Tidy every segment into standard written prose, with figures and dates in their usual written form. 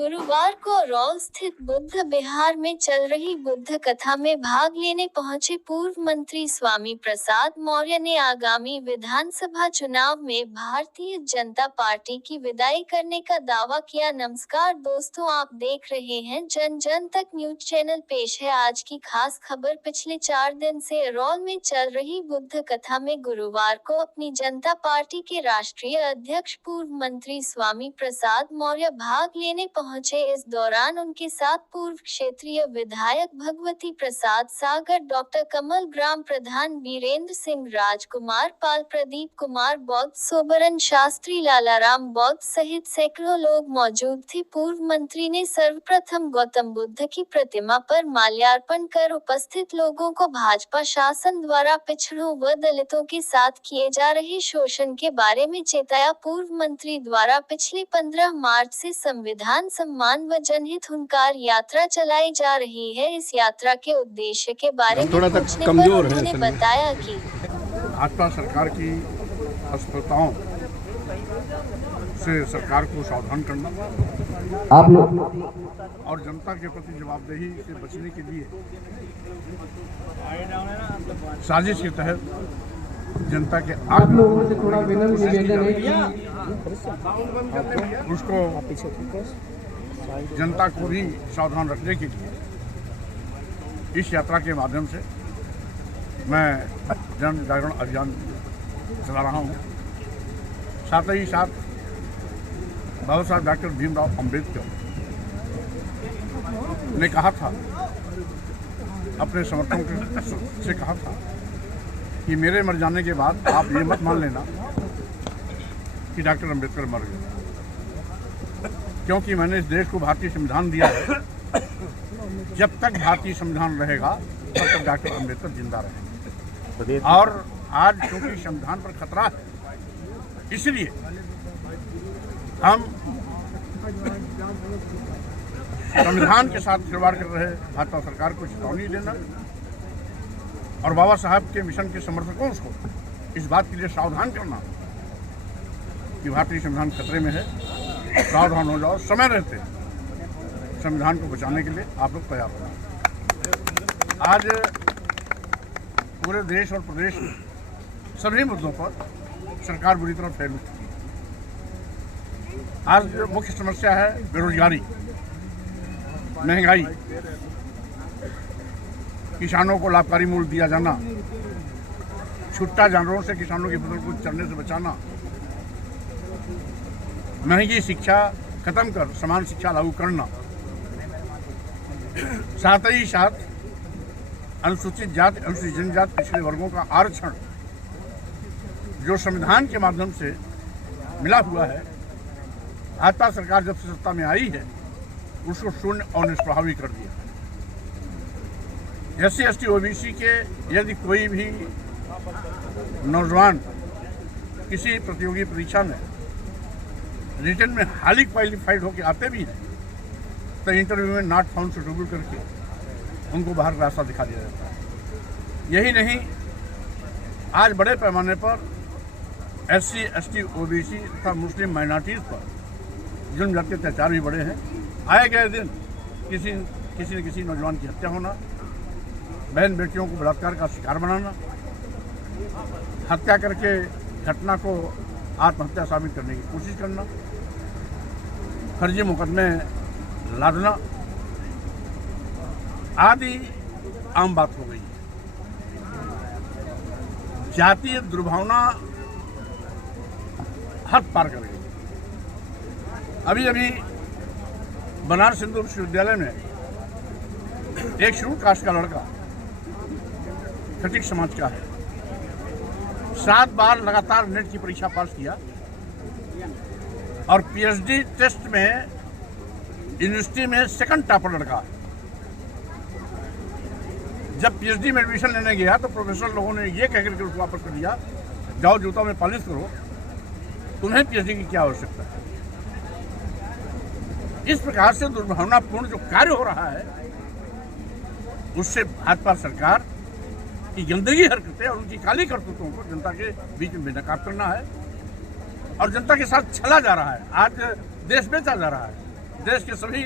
गुरुवार को रौल स्थित बुद्ध विहार में चल रही बुद्ध कथा में भाग लेने पहुंचे पूर्व मंत्री स्वामी प्रसाद मौर्य ने आगामी विधानसभा चुनाव में भारतीय जनता पार्टी की विदाई करने का दावा किया। नमस्कार दोस्तों, आप देख रहे हैं जन जन तक न्यूज चैनल। पेश है आज की खास खबर। पिछले 4 दिन से रौल में चल रही बुद्ध कथा में गुरुवार को अपनी जनता पार्टी के राष्ट्रीय अध्यक्ष पूर्व मंत्री स्वामी प्रसाद मौर्य भाग लेने पहुंचे। इस दौरान उनके साथ पूर्व क्षेत्रीय विधायक भगवती प्रसाद सागर, डॉक्टर कमल, ग्राम प्रधान वीरेंद्र सिंह, राजकुमार पाल, प्रदीप कुमार बौद्ध, सोबरन शास्त्री, लालाराम बौद्ध सहित सैकड़ों लोग मौजूद थे। पूर्व मंत्री ने सर्वप्रथम गौतम बुद्ध की प्रतिमा पर माल्यार्पण कर उपस्थित लोगों को भाजपा शासन द्वारा पिछड़ों व दलितों के साथ किए जा रहे शोषण के बारे में चेताया। पूर्व मंत्री द्वारा पिछले 15 मार्च से संविधान सम्मान व जनहित हुंकार यात्रा चलाई जा रही है। इस यात्रा के उद्देश्य के बारे में पूछने पर उन्होंने बताया कि भाजपा सरकार की असफलताओं से सरकार को सावधान करना आप लोग और जनता के प्रति जवाबदेही से बचने के लिए साजिश के तहत जनता के आप लोगों से थोड़ा विनम्र निवेदन है कि उसको जनता को भी सावधान रखने के लिए इस यात्रा के माध्यम से मैं जन जागरण अभियान चला रहा हूँ। साथ ही साथ बाबा साहब डॉक्टर भीमराव अम्बेडकर ने कहा था, अपने समर्थकों से कहा था कि मेरे मर जाने के बाद आप ये मत मान लेना कि डॉक्टर अम्बेडकर मर गए, क्योंकि मैंने इस देश को भारतीय संविधान दिया है। जब तक भारतीय संविधान रहेगा तब तक डॉक्टर अम्बेडकर जिंदा रहेंगे। और आज क्योंकि संविधान पर खतरा है, इसलिए हम संविधान के साथ खिलवाड़ कर रहे भाजपा सरकार को चेतावनी देना और बाबा साहब के मिशन के समर्थकों को इस बात के लिए सावधान करना कि भारतीय संविधान खतरे में है। सावधान हो जाओ, समय रहते संविधान को बचाने के लिए आप लोग तैयार हो। आज पूरे देश और प्रदेश में सभी मुद्दों पर सरकार बुरी तरह फैल चुकी है। आज जो मुख्य समस्या है बेरोजगारी, महंगाई, किसानों को लाभकारी मूल्य दिया जाना, छुट्टा जानवरों से किसानों की फसल को चरने से बचाना, महंगी शिक्षा खत्म कर समान शिक्षा लागू करना, साथ ही साथ अनुसूचित जाति, अनुसूचित जनजाति, पिछड़े वर्गों का आरक्षण जो संविधान के माध्यम से मिला हुआ है, भाजपा सरकार जब से सत्ता में आई है उसको शून्य और निष्प्रभावी कर दिया। SC ST OBC के यदि कोई भी नौजवान किसी प्रतियोगी परीक्षा में रिटर्न में हाईली क्वालिफाइड होकर आते भी हैं तो इंटरव्यू में नॉट फाउंड सुटेबल करके उनको बाहर का रास्ता दिखा दिया जाता है। यही नहीं, आज बड़े पैमाने पर SC ST OBC तथा मुस्लिम माइनॉरिटीज़ पर जुल्म जाति अत्याचार भी बढ़े हैं। आए गए दिन किसी न किसी नौजवान की हत्या होना, बहन बेटियों को बलात्कार का शिकार बनाना, हत्या करके घटना को आत्महत्या साबित करने की कोशिश करना, फर्जी मुकदमे लादना आदि आम बात हो गई है। जातीय दुर्भावना हद पार कर गई। अभी बनारस हिंदू विश्वविद्यालय में एक शेड्यूल कास्ट का लड़का, खटिक समाज का है, 7 बार लगातार नेट की परीक्षा पास किया और PhD टेस्ट में यूनिवर्सिटी में सेकंड टॉपर लड़का है। जब PhD में एडमिशन लेने गया तो प्रोफेसर लोगों ने ये कहकर के उसको वापस कर दिया, जाओ जूता में पॉलिश करो, तुम्हें PhD की क्या आवश्यकता है। इस प्रकार से दुर्भावनापूर्ण जो कार्य हो रहा है उससे भाजपा सरकार की गंदगी हरकतें और उनकी काली करतूतों को जनता के बीच में बेनकाब करना है और जनता के साथ छला जा रहा है। आज देश बेचा जा रहा है। देश के सभी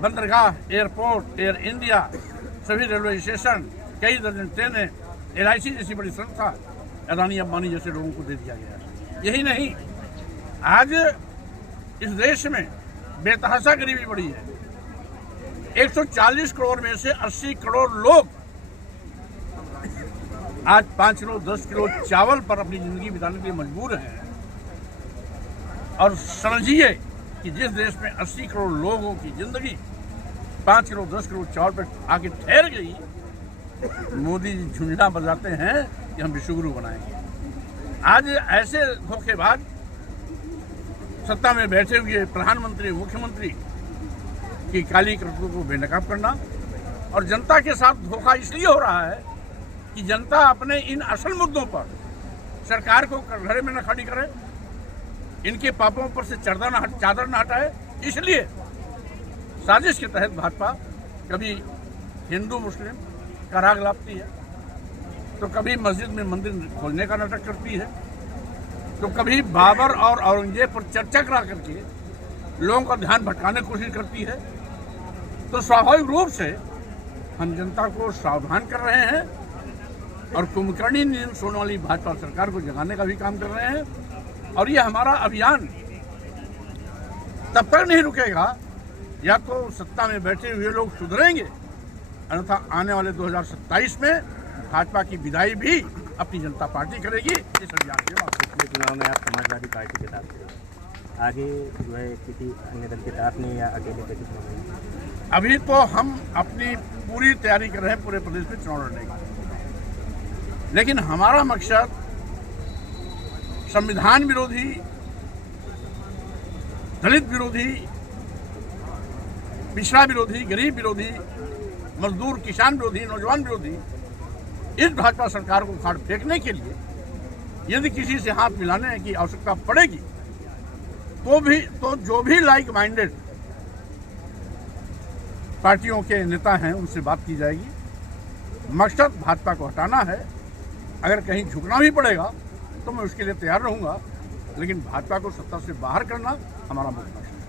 बंदरगाह, एयरपोर्ट, एयर इंडिया, सभी रेलवे स्टेशन, कई दर्जन ट्रेनें, LIC जैसी बड़ी संस्था अदानी अंबानी जैसे लोगों को दे दिया गया है। यही नहीं, आज इस देश में बेतहाशा गरीबी बढ़ी है। 140 करोड़ में से 80 करोड़ लोग आज 5 किलो 10 किलो चावल पर अपनी जिंदगी बिताने के लिए मजबूर हैं। और समझिए कि जिस देश में 80 करोड़ लोगों की जिंदगी 5 किलो 10 किलो चावल पर आके ठहर गई, मोदी जी झुंझुना बजाते हैं कि हम विश्वगुरु बनाएंगे। आज ऐसे धोखेबाज सत्ता में बैठे हुए प्रधानमंत्री, मुख्यमंत्री की काली कृत्यों को बेनकाब करना, और जनता के साथ धोखा इसलिए हो रहा है कि जनता अपने इन असल मुद्दों पर सरकार को कटघरे में न खड़ी करे, इनके पापों पर से चादर न हटाए। इसलिए साजिश के तहत भाजपा कभी हिंदू मुस्लिम का राग लापती है, तो कभी मस्जिद में मंदिर खोलने का नाटक करती है, तो कभी बाबर और औरंगजेब पर चर्चा करा करके लोगों का ध्यान भटकाने की कोशिश करती है। तो स्वाभाविक रूप से हम जनता को सावधान कर रहे हैं और कुंभकर्णी नींद सोने वाली भाजपा सरकार को जगाने का भी काम कर रहे हैं। और ये हमारा अभियान तब तक नहीं रुकेगा या तो सत्ता में बैठे हुए लोग सुधरेंगे, अन्यथा आने वाले 2027 में भाजपा की विदाई भी अपनी जनता पार्टी करेगी। इस अभियान के बाद पिछले चुनाव में आप समाजवादी पार्टी के साथ थे, आगे जो है किसी अन्य दल के साथ नहीं या अकेले के चुनाव में? अभी तो हम अपनी पूरी तैयारी कर रहे हैं पूरे प्रदेश में चुनाव लड़ने की, लेकिन हमारा मकसद संविधान विरोधी, दलित विरोधी, पिछड़ा विरोधी, गरीब विरोधी, मजदूर किसान विरोधी, नौजवान विरोधी इस भाजपा सरकार को उखाड़ फेंकने के लिए यदि किसी से हाथ मिलाने की आवश्यकता पड़ेगी तो जो भी लाइक माइंडेड पार्टियों के नेता हैं उनसे बात की जाएगी। मकसद भाजपा को हटाना है। अगर कहीं झुकना भी पड़ेगा तो मैं उसके लिए तैयार रहूंगा, लेकिन भाजपा को सत्ता से बाहर करना हमारा मुख्य लक्ष्य है।